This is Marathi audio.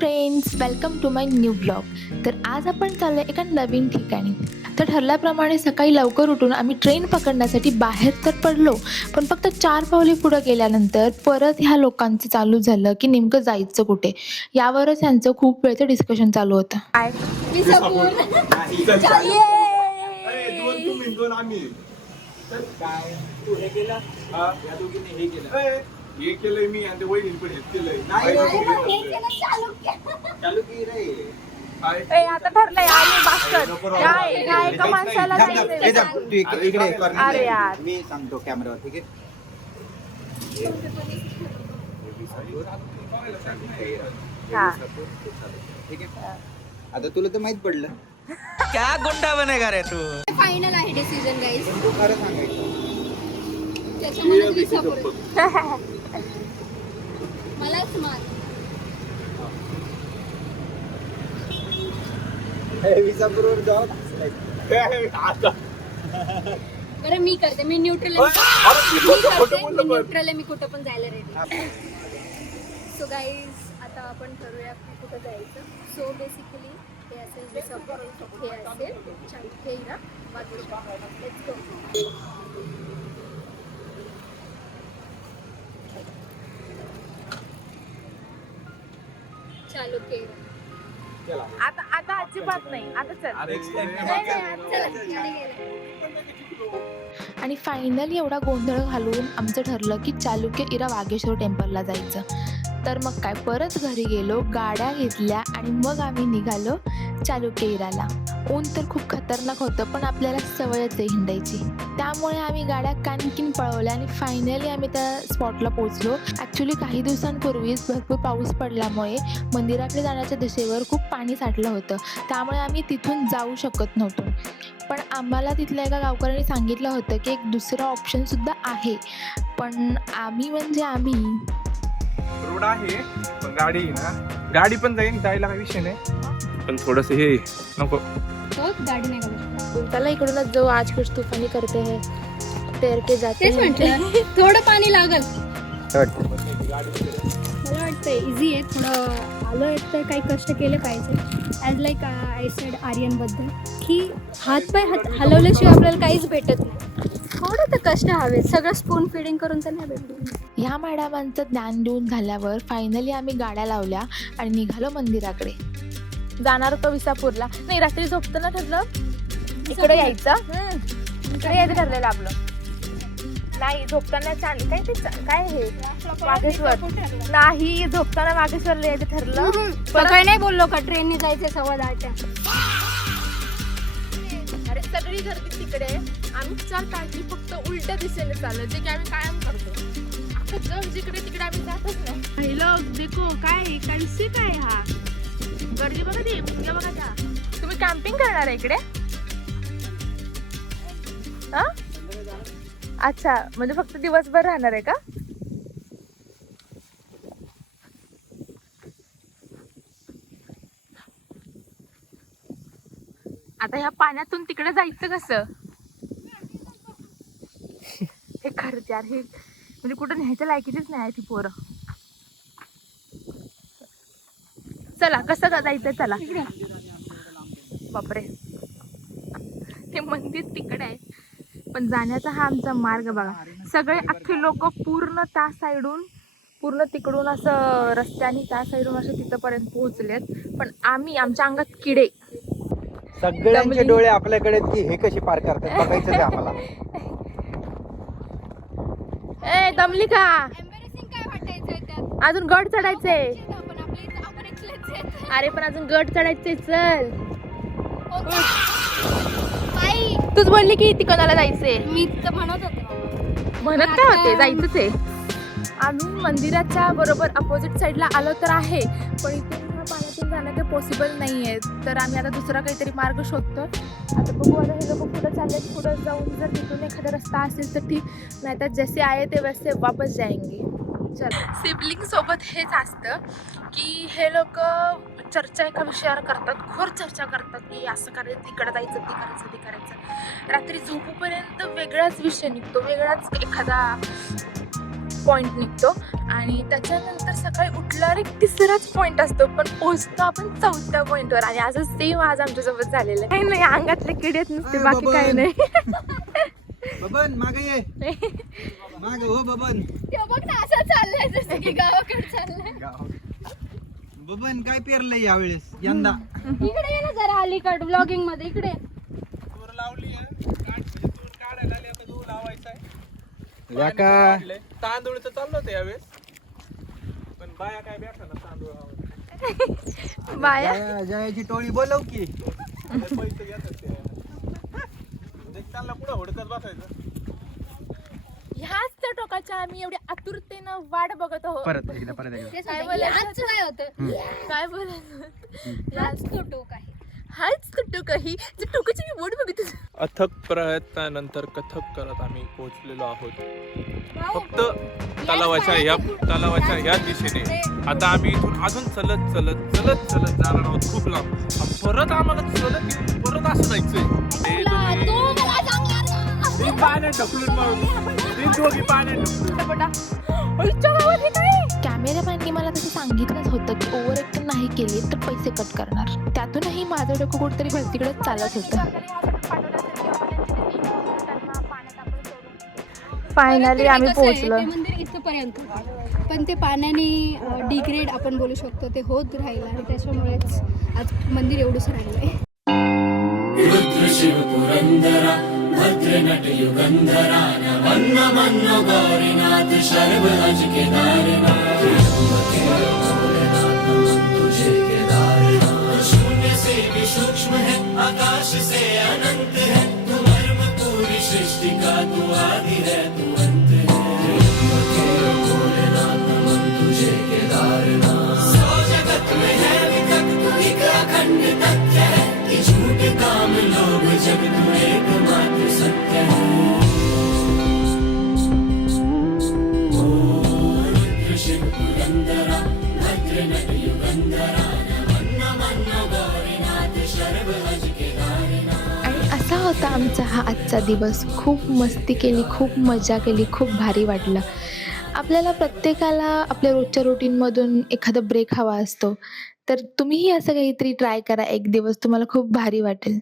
Friends, welcome to my new blog. तर आज आपण चाललो एका नवीन ठिकाणी. तर ठरल्याप्रमाणे सकाळी लवकर उठून आम्ही ट्रेन पकडण्यासाठी बाहेर तर पडलो, पण फक्त 4 पावले पुढं गेल्यानंतर परत ह्या लोकांचं चालू झालं की नेमकं जायचं कुठे. यावरच यांचं खूप वेळचं डिस्कशन चालू होतं. हे केलंय मी आणि वहिनी पण हे केलंय. आता ठरलंय आम्ही बास्टर काय एका माणसाला इकडे अरे यार मी सांगतो कॅमेरावर. ठीक आहे. हा. ठीक आहे. आता तुला तर माहित पडलं. क्या गुंडा बनेगा रे तू. फायनल आहे डिसिजन गाईज. तू खरं सांगायचं. त्याच्यामध्ये support. मलाच मार. विसापूरवर जाऊ. बरं मी करते. मी न्यूट्रल आहे. मी कुठं पण जायला रेडी. सो गाईज आता आपण ठरवूया की कुठं जायचं. सो बेसिकली हे असेल विसापूर, हे असेल चालुक्य लेट्स गो. चालुक्य. आता आता अजिबात नाही आता चल आणि फायनली एवढा गोंधळ घालून आमचं ठरलं की चालुक्य इरा वागेश्वर टेम्पलला जायचं. तर मग काय परत घरी गेलो, गाड्या घेतल्या आणि मग आम्ही निघालो चालुक्य इराला. ऊन तर खूप खतरनाक होतं, पण आपल्याला सवयच आहे हिंडायची, त्यामुळे आम्ही गाड्या कानकीन पळवल्या आणि फायनली आम्ही त्या स्पॉटला पोहोचलो. ॲक्च्युली काही दिवसांपूर्वीच भरपूर पाऊस पडल्यामुळे मंदिराकडे जाण्याच्या दिशेवर खूप पाणी साठलं होतं, त्यामुळे आम्ही तिथून जाऊ शकत नव्हतो. पण आम्हाला तिथल्या एका गावकऱ्यांनी सांगितलं होतं की एक दुसरं ऑप्शनसुद्धा आहे. पण आम्ही रोड आहे पण गाडी आहे ना, गाडी पण जायला काही विषय नाही, पण थोडस हे नको. गाडी नाही काढू. त्याला इकडूनच जाऊ. आज कुछ तूफानी करते हैं, तैर के जाते तेच म्हटलं थोडं पाणी लागल. वाटतं. मला वाटतं इझी आहे. थोडं आलं तर काही कष्ट केले पाहिजे. ॲज लाईक आय सेड आर्यनबद्दल की हातपाय हलवल्याशिवाय आपल्याला काहीच भेटत नाही. थोडं तर कष्ट हवे. सगळं स्पून फिडिंग करून तर नाही भेटत. ह्या मॅडमांचं ज्ञान देऊन झाल्यावर फायनली आम्ही गाड्या लावल्या आणि निघालो मंदिराकडे. जाणार होतो विसापूरला. नाही, रात्री झोपताना ठरलं इकडे यायचं. इकडे यायचं ठरलेलं आपलं. नाही, झोपताना काय ते काय हे वागेश्वर नाही, झोपताना वागेश्वरला यायचं ठरलं. काही नाही बोललो का ट्रेनने जायचं 10:15. अरे सगळी गर्दी तिकडे. आम्ही 4 तारखेला फक्त उलट्या दिशेने चाललो, जे की आम्ही कायम करतो. आता जग जिकडे तिकडे आम्ही जातच नाही. पहिलं देखो काय विषय काय हा गर्दी बघा ती पुण्य बघा त्या. तुम्ही कॅम्पिंग करणार आहे इकडे? हा, अच्छा, म्हणजे फक्त दिवसभर राहणार आहे का? आता ह्या पाण्यातून तिकडे जायचं कसं? हे खरंच यार, हे म्हणजे कुठं न्यायच्या लायकीचीच नाही आहे ती पोरं. चला कसं जायचं, चला. बापरे, ते मंदिर तिकडे आहे, पण जाण्याचा हा आमचा मार्ग बघा. सगळे अख्खे लोक पूर्ण त्या साईडून, पूर्ण तिकडून असं रस्त्याने त्या साईडून असे तिथंपर्यंत पोहोचलेत. पण आम्ही, आमच्या अंगात किडे. सगळ्यांचे डोळे आपल्याकडे आहेत की हे कशी पार करतात बघायचं आहे आम्हाला. ए दमली का? काय वाटायचं त्यात? अजून गड चढायचंय. अरे पण अजून गड चढायचंय. चल, तूच बोलली की तिकडला जायचंय. मी तर म्हणत होते. म्हणत काय होते, जायचंच आहे. आम्ही मंदिराच्या बरोबर अपोजिट साईडला आलो तर आहे, पण इथून ह्या पाण्यातून जाणं काही पॉसिबल नाही आहे. तर आम्ही आता दुसरा काहीतरी मार्ग शोधतो. आता बघू, आता हे लोक पुढे चाललेत. पुढं जाऊन जर तिथून एखादा रस्ता असेल तर ठीक, नाही तर जसे आहे ते वैसे वापस जाएंगे. चल, सिबलिंग सोबत हेच असतं की हे लोक चर्चा एका विषयावर करतात, घोर चर्चा करतात की असं करायचं, इकडं जायचं, ते करायचं, ते करायचं. रात्री झोपूपर्यंत वेगळाच विषय निघतो, वेगळाच एखादा पॉईंट निघतो आणि त्याच्यानंतर सकाळी उठल्यावर एक तिसराच पॉईंट असतो, पण पोहोचतो आपण 4थ्या पॉईंटवर. आणि असं सेम आज आमच्यासोबत झालेलं आहे. काही नाही, अंगातले किडेच नुसते, अरे बाकी काही बाबा. नाही. बबन मागे ये मागे हो बबन. बघ ना, असं चाललंय जसं की गावाकडे चाललंय. बबन काय पेरलंय यावेळेस यंदा? इकडे ये ना जरा अलीकड व्लॉगिंग मध्ये, इकडे. तूर लावली तूर काढायला आली, आता गहू लावायचा आहे. लेका वाढलंय. तांदूळचं चाललं होतं यावेळेस, पण बाया काय भेटा ना तांदूळ लावायला. बाया जयाची टोळी बोलव की. पैसे घेतात ते. म्हणजे त्यांना पुढं होडकत बसायचं. ह्याच त्या टोकाच्या आम्ही एवढी आतुरतेनं वाट बघत आहोत. परत एकदा तेच काय म्हणते, बोलायचं? आजचं काय होतं? काय बोलायचं? हाच तो टोक आहे. हाच टोक ही जे टोकाची मी बोट बघितली. अथक प्रयत्नानंतर कथक करत आम्ही पोहोचलेलो आहोत. भाऊ, फक्त तलावाच्या ह्या दिशेने. आता आम्ही इथून अजून चलत जाणार आहोत खूप लांब. परत आम्हाला परत असं जायचंय. ते तुम्ही पाण्यात ढकलून मारून ते दोघी पाण्यात कॅमेरामॅननी मला तसं सांगितलंच होतं की ओव्हर ॲक्टिंग नाही केली तर पैसे कट करणार. त्यातूनही माझं डोकं कुठेतरी भरतीकडेच चालत होतं. फायनली आम्ही कसं आहे, पोहोचलो. ते मंदिर इथपर्यंत, पण ते पाण्याने डिग्रेड आपण बोलू शकतो, ते होत राहिलं आणि त्याच्यामुळेच आज मंदिर एवढंच राहिलंय. रुद्र शिव पुरंदरा भद्र नट युगंधरा नमन्न मन्न गौरीनाथ शर्व अज केदारनाथ त्र्यंबके भोलेनाथ नमन तुझे केदारनाथ शून्य से भी सूक्ष्म है आकाश से अनंत है तू मर्म पूरी सृष्टि का तू आदि है तू अंत है त्र्यंबके भोलेनाथ नमन तुझे केदारनाथ सौ जगत में है विकट तू एक अखंड तथ्य है कि झूठ काम लोभ जग तू एकमात्र सत्य है ओ रुद्र शिव पुरंदरा भद्र नट युगंधरा नमन्न मन्न गौरीनाथ शर्व अज केदारनाथ. आणि असा होता आमचा हा आजचा दिवस. खूप मस्ती केली, खूप मजा केली, खूप भारी वाटलं. आपल्याला प्रत्येकाला आपल्या रोजच्या रुटीनमधून एखादा ब्रेक हवा असतो, तर तुम्हीही असं काहीतरी ट्राय करा एक दिवस, तुम्हाला खूप भारी वाटेल.